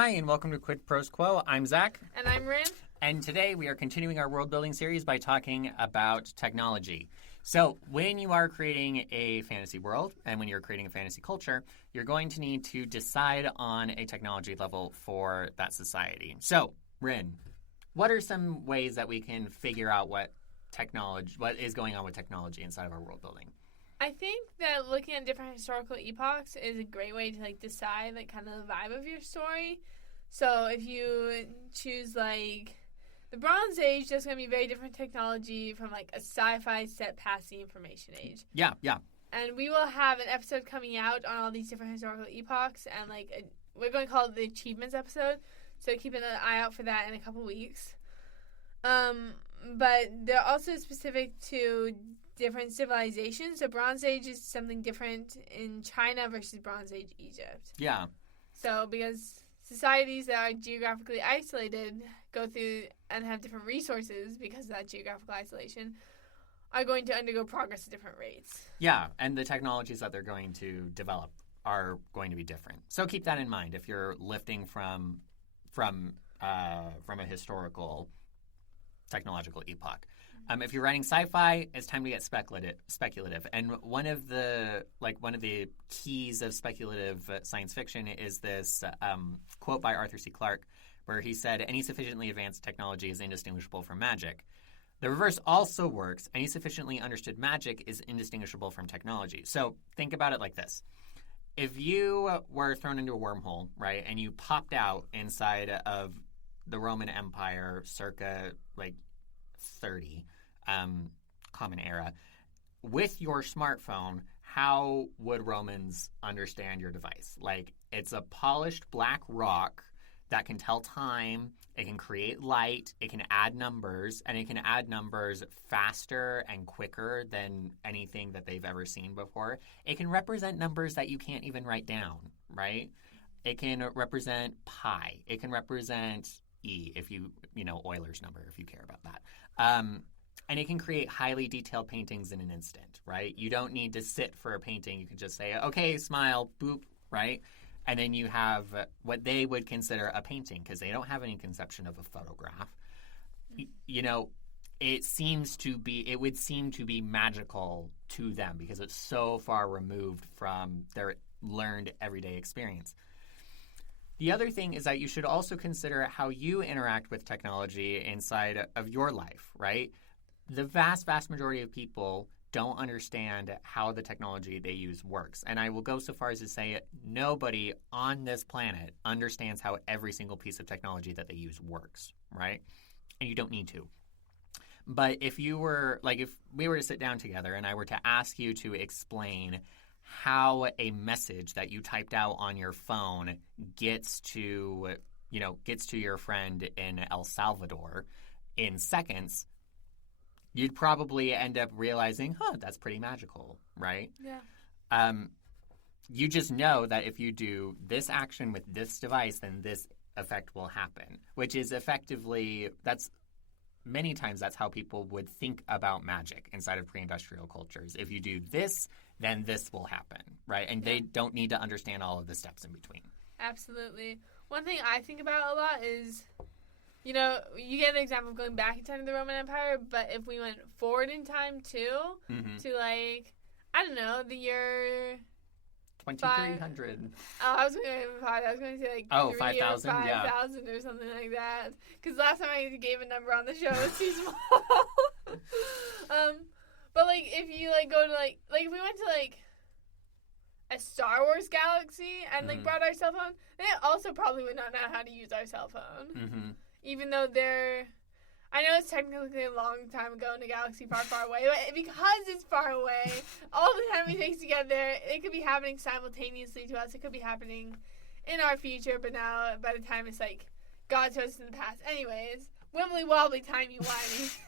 Hi, and welcome to Quid Pros Quo. I'm Zach. And I'm Rin. And today we are continuing our world building series by talking about technology. So, when you are creating a fantasy world and when you're creating a fantasy culture, you're going to need to decide on a technology level for that society. So, Rin, what are some ways that we can figure out what is going on with technology inside of our world building? I think that looking at different historical epochs is a great way to decide kind of the vibe of your story. So if you choose the Bronze Age, there's going to be very different technology from a sci-fi set past the Information Age. Yeah. And we will have an episode coming out on all these different historical epochs, and we're going to call it the Achievements episode. So keep an eye out for that in a couple weeks. But they're also specific to different civilizations. So Bronze Age is something different in China versus Bronze Age Egypt. Yeah. So because societies that are geographically isolated go through and have different resources because of that geographical isolation are going to undergo progress at different rates. Yeah, and the technologies that they're going to develop are going to be different. So keep that in mind if you're lifting from a historical technological epoch. If you're writing sci-fi, it's time to get speculative. And one of the keys of speculative science fiction is this quote by Arthur C. Clarke, where he said, "Any sufficiently advanced technology is indistinguishable from magic." The reverse also works. Any sufficiently understood magic is indistinguishable from technology. So think about it like this. If you were thrown into a wormhole, right, and you popped out inside of the Roman Empire circa 30, Common Era, with your smartphone, how would Romans understand your device? It's a polished black rock that can tell time, it can create light, it can add numbers, and it can add numbers faster and quicker than anything that they've ever seen before. It can represent numbers that you can't even write down, right? It can represent pi. It can represent E, if Euler's number, if you care about that. And it can create highly detailed paintings in an instant, right? You don't need to sit for a painting. You can just say, okay, smile, boop, right? And then you have what they would consider a painting because they don't have any conception of a photograph. It would seem to be magical to them because it's so far removed from their learned everyday experience. The other thing is that you should also consider how you interact with technology inside of your life, right? The vast, vast majority of people don't understand how the technology they use works. And I will go so far as to say nobody on this planet understands how every single piece of technology that they use works, right? And you don't need to. But if we were to sit down together and I were to ask you to explain how a message that you typed out on your phone gets to your friend in El Salvador in seconds, you'd probably end up realizing, that's pretty magical, right? Yeah. You just know that if you do this action with this device, then this effect will happen, which is effectively, many times that's how people would think about magic inside of pre-industrial cultures. If you do this, then this will happen, right? And they don't need to understand all of the steps in between. Absolutely. One thing I think about a lot is, you get the example of going back in time to the Roman Empire, but if we went forward in time too, to I don't know, the year 2300. Oh, I was going to say 5,000, 5,000 or something like that. Because last time I gave a number on the show, it was too small. But if you go to if we went to a Star Wars galaxy and brought our cell phone, they also probably would not know how to use our cell phone. Even though I know it's technically a long time ago in a galaxy far, far away, but because it's far away, all the time it takes to get there, it could be happening simultaneously to us. It could be happening in our future, but now by the time it's God to us in the past. Anyways, wibbly wobbly timey wimey.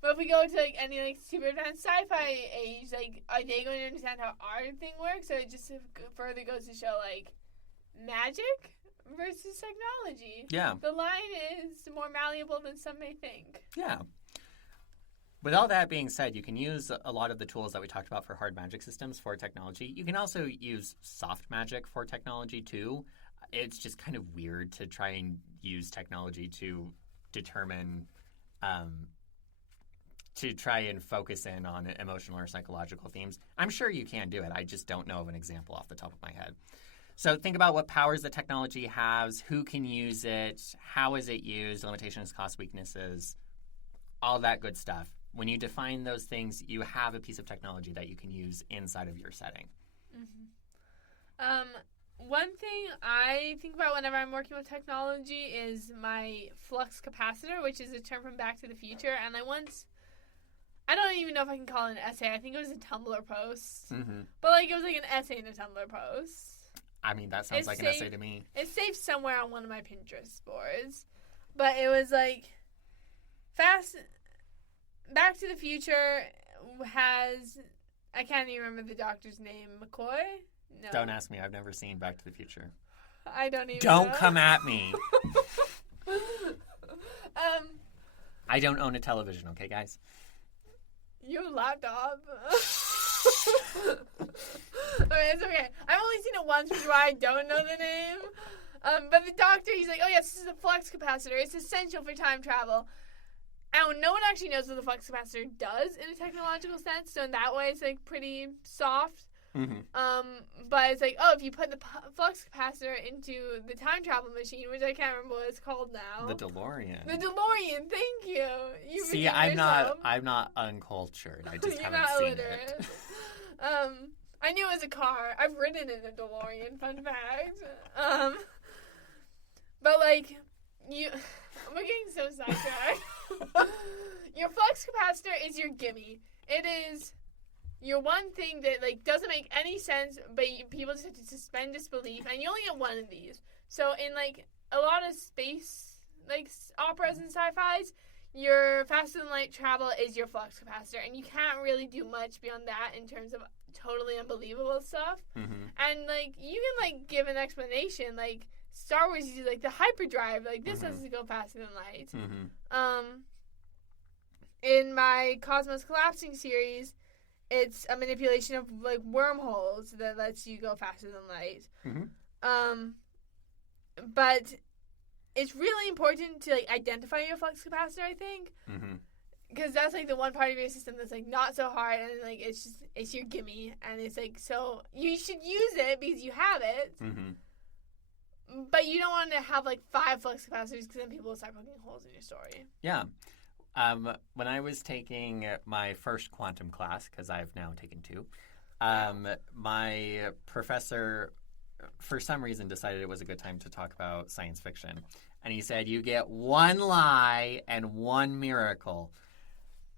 But if we go to any super advanced sci-fi age, are they going to understand how our thing works? Or it just further goes to show magic versus technology. Yeah. The line is more malleable than some may think. Yeah. With all that being said, you can use a lot of the tools that we talked about for hard magic systems for technology. You can also use soft magic for technology too. it's just kind of weird to try and use technology to determine, to try and focus in on emotional or psychological themes. I'm sure you can do it. I just don't know of an example off the top of my head. So think about what powers the technology has, who can use it, how is it used, limitations, costs, weaknesses, all that good stuff. When you define those things, you have a piece of technology that you can use inside of your setting. Mm-hmm. One thing I think about whenever I'm working with technology is my flux capacitor, which is a term from Back to the Future. And I don't even know if I can call it an essay. I think it was a Tumblr post. Mm-hmm. But, like, it was like an essay in a Tumblr post. I mean, that sounds like an essay to me. It's saved somewhere on one of my Pinterest boards. But it was like, Back to the Future has, I can't even remember the doctor's name, McCoy? No. Don't ask me. I've never seen Back to the Future. I don't even Don't know. come at me. I don't own a television, okay, guys? Your laptop. Okay, it's okay. I've only seen it once, which is why I don't know the name. But the doctor, he's like, oh yes, this is a flux capacitor. It's essential for time travel. And no one actually knows what the flux capacitor does in a technological sense. So in that way, it's like pretty soft. Mm-hmm. But it's like, oh, if you put the flux capacitor into the time travel machine, which I can't remember what it's called now. The DeLorean. The DeLorean. Thank you. See, I'm not uncultured. I just haven't seen it. I knew it was a car. I've ridden in a DeLorean. Fun fact. But like, we're getting so sidetracked. Your flux capacitor is your gimme. It is your one thing that like doesn't make any sense, but people just have to suspend disbelief, and you only get one of these. So in like a lot of space like operas and sci-fis, your faster than light travel is your flux capacitor, and you can't really do much beyond that in terms of totally unbelievable stuff. Mm-hmm. And like you can like give an explanation, like Star Wars uses like the hyperdrive, like this has to go faster than light. Mm-hmm. In my Cosmos Collapsing series, it's a manipulation of like wormholes that lets you go faster than light. Mm-hmm. But it's really important to like identify your flux capacitor, I think. Mm-hmm. Because that's like the one part of your system that's like not so hard, and like it's your gimme, and it's like so you should use it because you have it. Mm-hmm. But you don't want to have like 5 flux capacitors because then people will start poking holes in your story. Yeah. When I was taking my first quantum class, because I've now taken 2, my professor, for some reason, decided it was a good time to talk about science fiction. And he said, you get 1 lie and 1 miracle.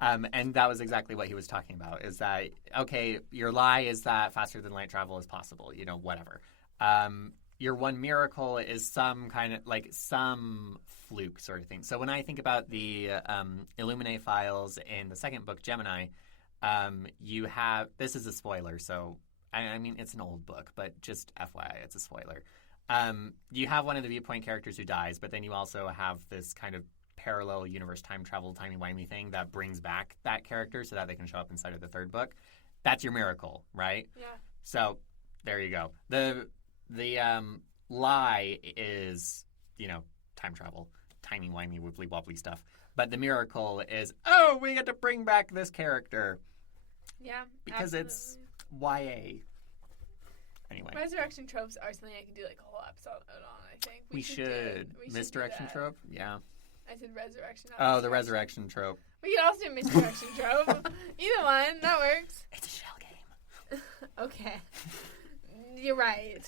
And that was exactly what he was talking about, is that, okay, your lie is that faster than light travel is possible, whatever. Your 1 miracle is some kind of, like, some fluke sort of thing. So when I think about the Illuminae files in the second book, Gemini, you have, this is a spoiler, so, I mean, it's an old book, but just FYI, it's a spoiler. You have one of the viewpoint characters who dies, but then you also have this kind of parallel universe time travel timey-wimey thing that brings back that character so that they can show up inside of the third book. That's your miracle, right? Yeah. So there you go. The lie is, time travel, timey-wimey, wibbly-wobbly stuff. But the miracle is, oh, we get to bring back this character. Yeah, because absolutely. it's YA. Anyway. Resurrection tropes are something I could do like a whole episode on, I think. We should. Misdirection trope? Yeah. I said resurrection. Oh, the resurrection trope. We could also do misdirection trope. Either one, that works. It's a shell game. Okay. You're right.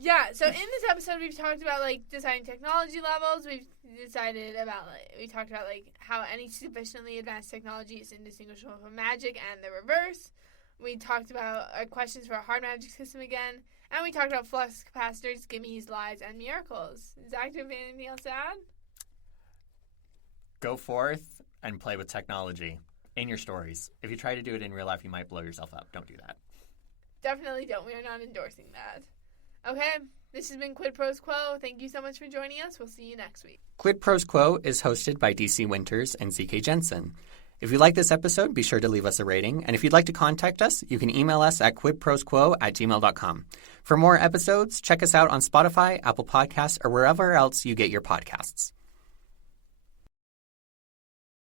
Yeah, so in this episode we've talked about like deciding technology levels. We talked about like how any sufficiently advanced technology is indistinguishable from magic and the reverse. We talked about questions for a hard magic system again. And we talked about flux capacitors, gimmies, lies, and miracles. Zach, do you have anything else to add? Go forth and play with technology in your stories. If you try to do it in real life, you might blow yourself up. Don't do that. Definitely don't. We are not endorsing that. Okay, this has been Quid Pros Quo. Thank you so much for joining us. We'll see you next week. Quid Pros Quo is hosted by DC Winters and CK Jensen. If you like this episode, be sure to leave us a rating. And if you'd like to contact us, you can email us at quidprosquo@gmail.com. For more episodes, check us out on Spotify, Apple Podcasts, or wherever else you get your podcasts.